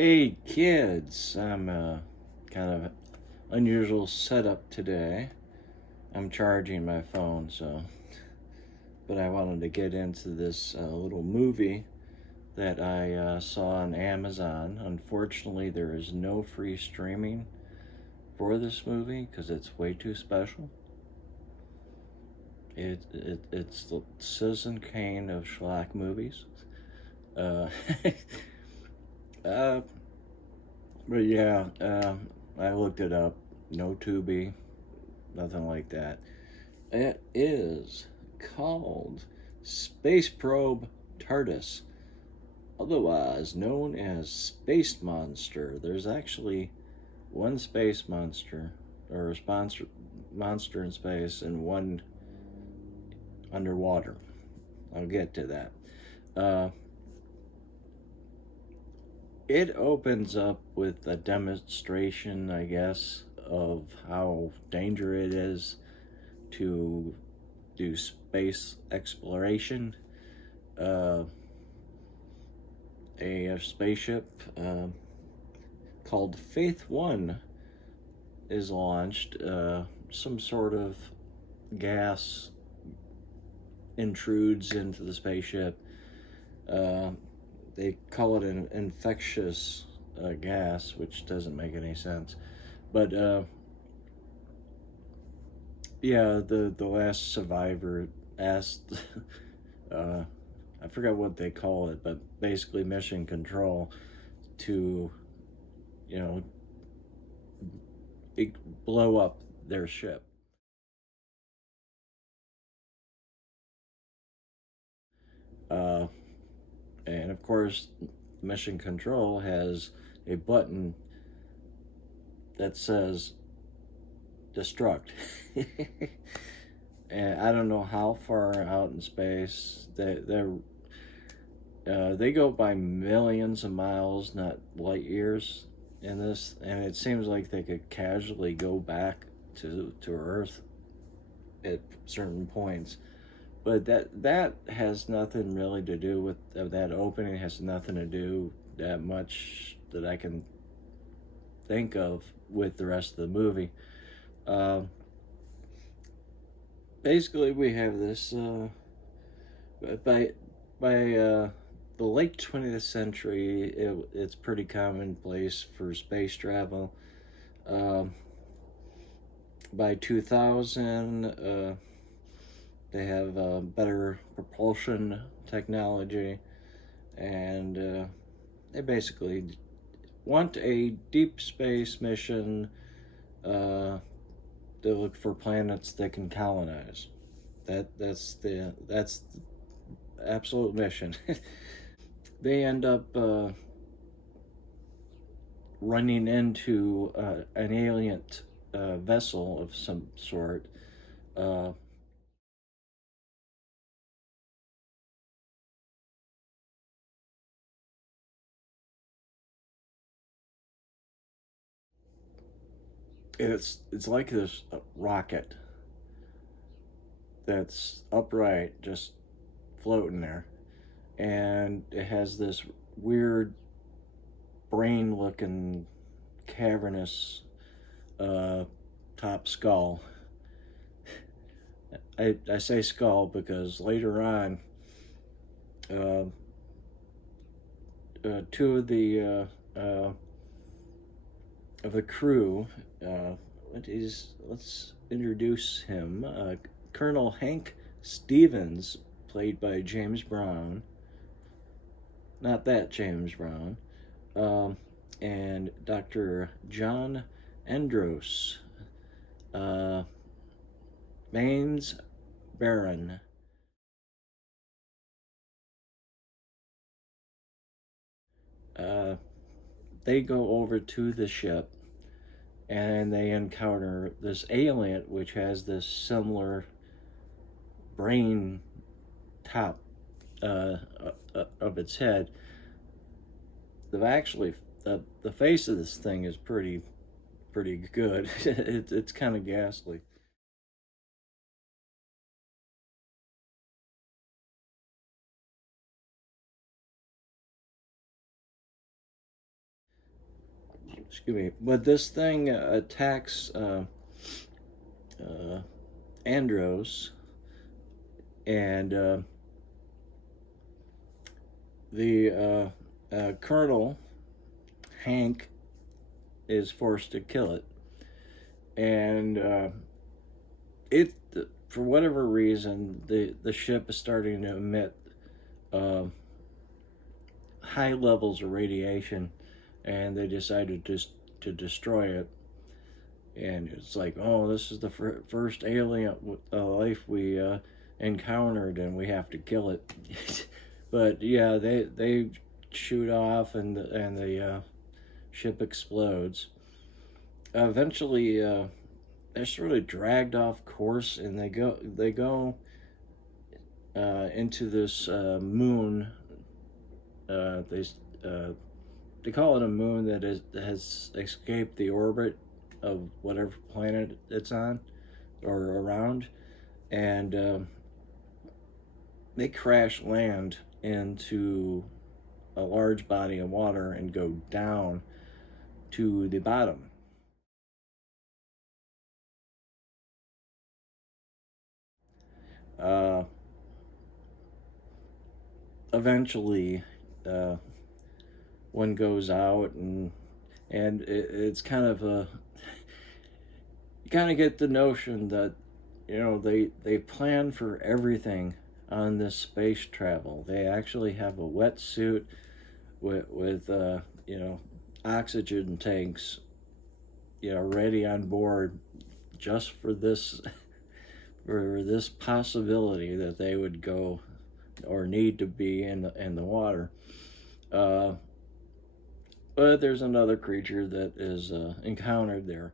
Hey kids, I'm kind of unusual setup today. I'm charging my phone, but I wanted to get into this little movie that I saw on Amazon. Unfortunately, there is no free streaming for this movie because it's way too special. It's the Citizen Kane of schlock movies. Uh, uh, but yeah, I looked it up. No Tubi, nothing like that. It is called Space Probe Taurus, otherwise known as Space Monster. There's actually one space monster, or a monster in space, and one underwater. I'll get to that. Uh, it opens up with a demonstration, I guess, of how dangerous it is to do space exploration. Uh, a spaceship called Faith 1 is launched. Some sort of gas intrudes into the spaceship. Uh, they call it an infectious gas, which doesn't make any sense. But yeah, the last survivor asked, I forgot what they call it, but basically mission control to, you know, blow up their ship. Uh, and of course, mission control has a button that says destruct. And I don't know how far out in space they go by millions of miles, not light years in this, and it seems like they could casually go back to Earth at certain points. But that has nothing really to do with that opening. Has nothing to do that much that I can think of with the rest of the movie. Uh, Basically, we have this by the late 20th century. It's pretty commonplace for space travel. Um, by 2000, they have better propulsion technology, and they basically want a deep space mission to look for planets that can colonize. That's the absolute mission. They end up running into an alien vessel of some sort. Uh, it's like this rocket that's upright, just floating there, and it has this weird brain-looking cavernous uh, top skull. I say skull because later on, uh, two of the crew, let's introduce him. Colonel Hank Stevens, played by James Brown, not that James Brown, um, and Dr. John Andros, uh, Baines Baron. Uh, they go over to the ship and they encounter this alien which has this similar brain top of its head. The face of this thing is pretty good. It's kind of ghastly. excuse me, but this thing attacks Andros, and the Colonel Hank is forced to kill it, and it for whatever reason the ship is starting to emit high levels of radiation, and they decided to destroy it. And it's like, oh, this is the first alien life we encountered, and we have to kill it. But yeah, they shoot off, and the ship explodes. Eventually, they're sort of dragged off course, and they go into this moon. They call it a moon that has escaped the orbit of whatever planet it's on or around, and they crash land into a large body of water and go down to the bottom. Uh, Eventually, one goes out, and it's kind of a you kind of get the notion that, you know, they plan for everything on this space travel. They actually have a wetsuit with you know, oxygen tanks, you know, ready on board just for this for this possibility that they would go or need to be in the water. But there's another creature that is encountered there.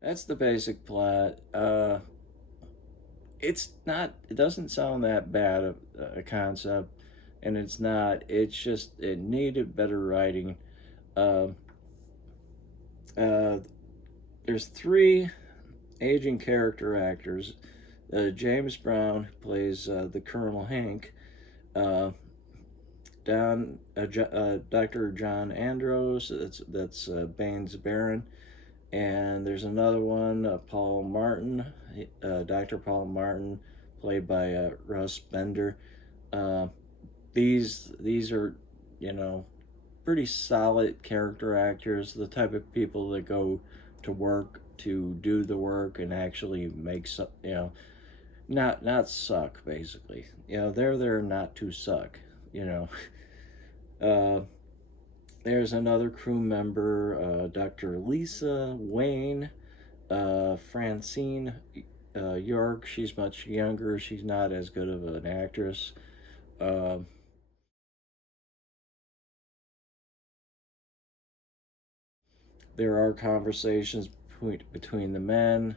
That's the basic plot. It's not. It doesn't sound that bad of a concept, and it's not. It's just it needed better writing. Uh, uh, there's three aging character actors. James Brown, who plays the Colonel Hank. Uh, Dr. John Andros. That's Baines Barron. And there's another one, Paul Martin, Dr. Paul Martin, played by Russ Bender. Uh, these are, you know, pretty solid character actors, the type of people that go to work to do the work and actually make some, you know, not suck, basically. You know, they're there not to suck, you know. There's another crew member, Dr. Lisa Wayne, Francine York. She's much younger. She's not as good of an actress. Uh, there are conversations between the men.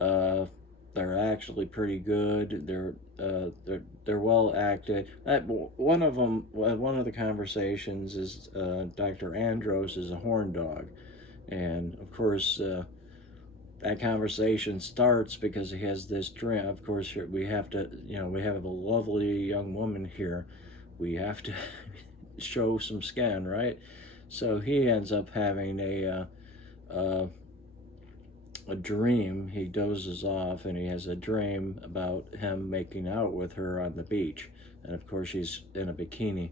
Uh, they're actually pretty good. They're well acted. One of them, one of the conversations is Dr. Andros is a horn dog, and of course that conversation starts because he has this dream. Of course, we have to, you know, we have a lovely young woman here. We have to show some skin, right? So he ends up having a dream. He dozes off, and he has a dream about him making out with her on the beach, and of course she's in a bikini.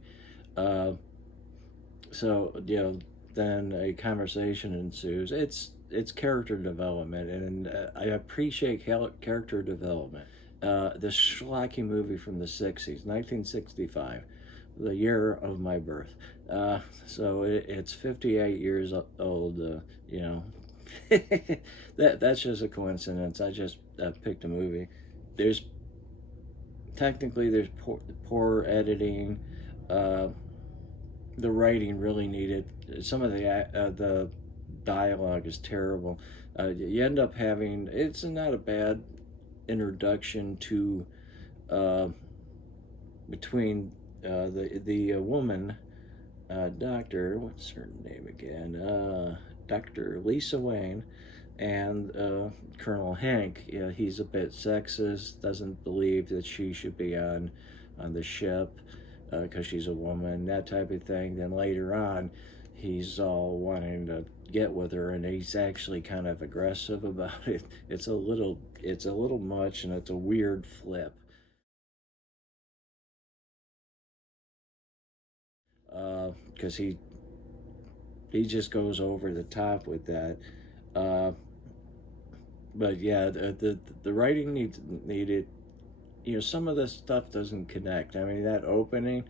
Uh, so, you know, then a conversation ensues. It's character development, and I appreciate character development. This schlocky movie from the 60s, 1965, the year of my birth. So it's 58 years old, you know. That's just a coincidence. I just picked a movie. There's poor editing. The writing really needed. Some of the dialogue is terrible. You end up having, it's not a bad introduction to between the woman, doctor, what's her name again, Dr. Lisa Wayne, and Colonel Hank. You know, he's a bit sexist, doesn't believe that she should be on the ship. because she's a woman, that type of thing. Then later on, he's all wanting to get with her, and he's actually kind of aggressive about it. It's a little much, and it's a weird flip. Because he just goes over the top with that. Uh, but yeah, the writing needed. You know, some of this stuff doesn't connect. I mean, that opening,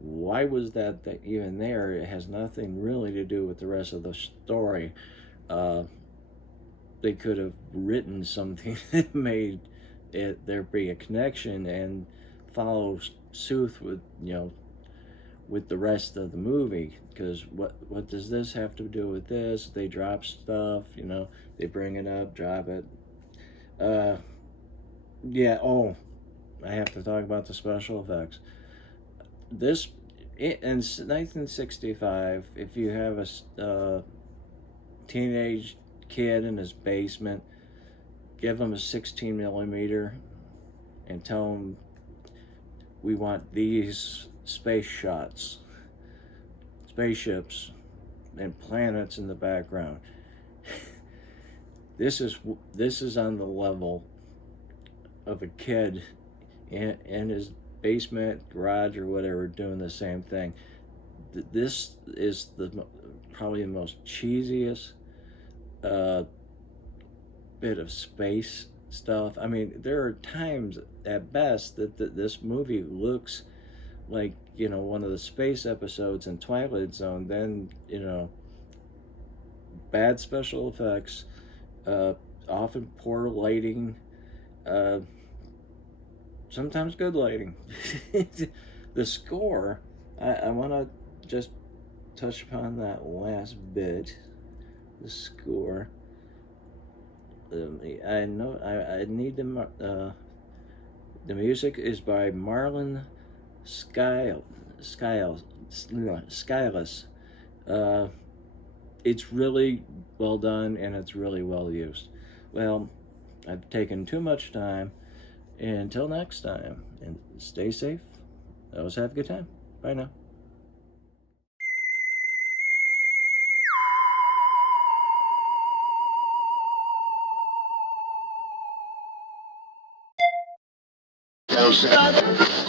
why was that even there? It has nothing really to do with the rest of the story. Uh, they could have written something that made there be a connection and follow suit with, you know, with the rest of the movie. Because what does this have to do with this? They drop stuff, you know, they bring it up, drop it. Uh, yeah. Oh, I have to talk about the special effects. This in 1965, if you have a teenage kid in his basement, give him a 16 millimeter and tell him we want these space shots, spaceships, and planets in the background. This is on the level of a kid in his basement, garage, or whatever, doing the same thing. This is probably the most cheesiest bit of space stuff. I mean, there are times at best that this movie looks like, you know, one of the space episodes in Twilight Zone. Then, you know, bad special effects, often poor lighting, uh, sometimes good lighting. The score, I want to just touch upon that last bit. The score. I know I need to. The music is by Marlon Skyless. Uh, it's really well done, and it's really well used. Well, I've taken too much time. Until next time, and stay safe. Always have a good time. Bye now. Taurus.